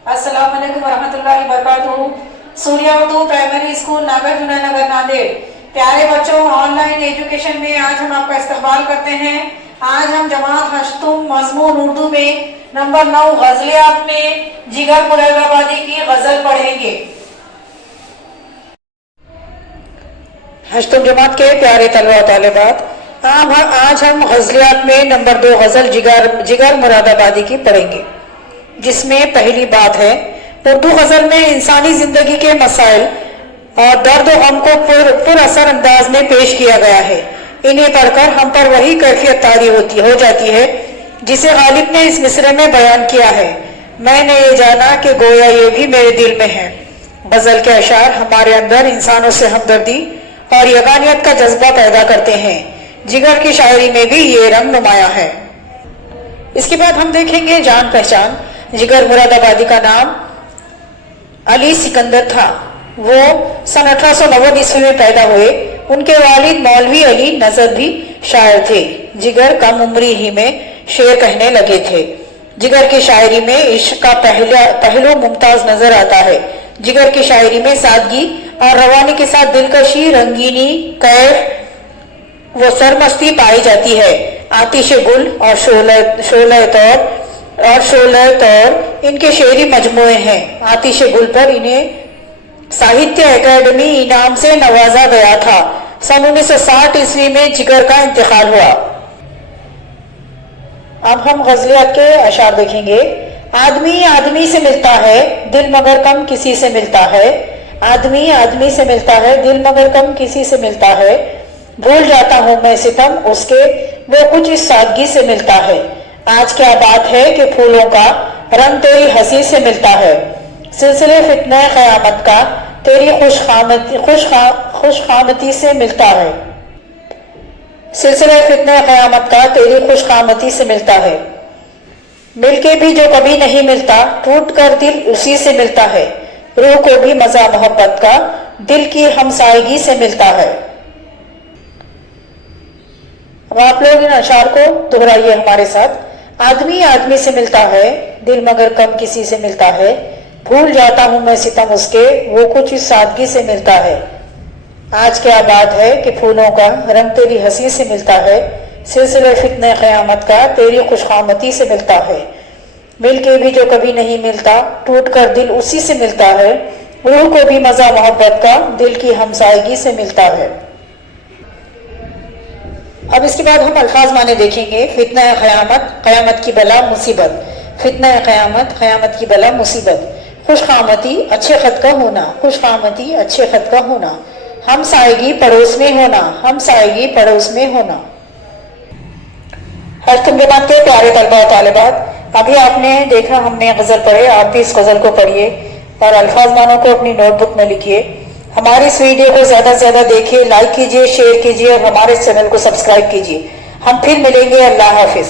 अस्सलाम वालेकुम वरहमतुल्लाहि वबरकातुहू। सूर्या उर्दू प्राइमरी स्कूल नागार्जुन नगर नांदेड़। प्यारे बच्चों, ऑनलाइन एजुकेशन में आज हम आपका इस्तकबाल करते हैं। आज हम जमात हश्तुम मजमून उर्दू में नंबर 9 गजलियात में जिगर मुरादाबादी की गजल पढ़ेंगे। हश्तुम जमात के प्यारे तलबा व तालिबात, आज हम गजलियात में नंबर 2 गजल जिगर मुरादाबादी की पढ़ेंगे, जिसमें पहली बात है, उर्दू गजल में इंसानी जिंदगी के मसाइल और दर्द व गम को पुरअसर अंदाज में पेश किया गया है। इन्हें पढ़कर हम पर वही कैफियत तारी हो जाती है जिसे गालिब ने इस मिसरे में बयान किया है। मैंने ये जाना कि गोया ये भी मेरे दिल में है। गजल के अशार हमारे अंदर इंसानों से हमदर्दी और यगानियत का जज्बा पैदा करते हैं। जिगर की शायरी में भी ये रंग नुमाया है। इसके बाद हम देखेंगे जान पहचान। जिगर मुरादाबादी का नाम अली सिकंदर था। वो सन 1890 ईस्वी में पैदा हुए। उनके वालिद मौलवी अली नजर भी शायर थे। जिगर कम उम्री ही में शेर कहने लगे थे। जिगर की शायरी में इश्क का पहलू मुमताज नजर आता है। जिगर की शायरी में सादगी और रवानी के साथ दिलकशी, रंगीनी, कैफ वो सरमस्ती पाई जाती है। आतिश गुल और शोले तौर इनके शेरी मजमुए हैं। आतिश गुल पर इन्हें साहित्य एकेडमी इनाम से नवाजा गया था। सन 1960 ईस्वी में जिगर का इंतकाल हुआ। अब हम गजलियात के अशार देखेंगे। आदमी आदमी से मिलता है, दिल मगर कम किसी से मिलता है। आदमी आदमी से मिलता है, दिल मगर कम किसी से मिलता है। भूल जाता हूँ मैं सितम उसके, वो कुछ इस सादगी से मिलता है। आज क्या बात है कि फूलों का रंग तेरी हंसी से मिलता है। सिलसिले फितने क़यामत का तेरी खुशखामती से मिलता है। सिलसिले फितने क़यामत का तेरी खुशखामती से मिलता है। मिलके भी जो कभी नहीं मिलता, टूट कर दिल उसी से मिलता है। रूह को भी मजा मोहब्बत का दिल की हमसायगी से मिलता है। अब आप लोग इन अशार को दोहराइए हमारे साथ। आदमी आदमी से मिलता है, दिल मगर कम किसी से मिलता है। भूल जाता हूँ मैं सितम उसके, वो कुछ इस सादगी से मिलता है। आज क्या बात है कि फूलों का रंग तेरी हंसी से मिलता है। सिलसिले फितने क़यामत का तेरी खुशखामती से मिलता है। मिलके भी जो कभी नहीं मिलता, टूट कर दिल उसी से मिलता है। रूह को भी मजा मोहब्बत का दिल की हमसायगी से मिलता है। अब इसके बाद हम अल्फाज माने देखेंगे। फितना क़यामत, क़यामत की बला मुसीबत। फितना क़यामत, क़यामत की बला मुसीबत। खुशखामती, अच्छे खत का होना। खुशखामती, अच्छे खत का होना। हमसायगी, पड़ोस में होना। हमसायगी, पड़ोस में होना। हश्तुम जमात के प्यारे तलबा और तालिबात, अभी आपने देखा हमने गजल पढ़े, आप भी इस गजल को पढ़िए और अल्फाज मानों को अपनी नोटबुक में लिखिए। हमारी इस वीडियो को ज्यादा से ज्यादा देखिए, लाइक कीजिए, शेयर कीजिए और हमारे चैनल को सब्सक्राइब कीजिए। हम फिर मिलेंगे। अल्लाह हाफिज।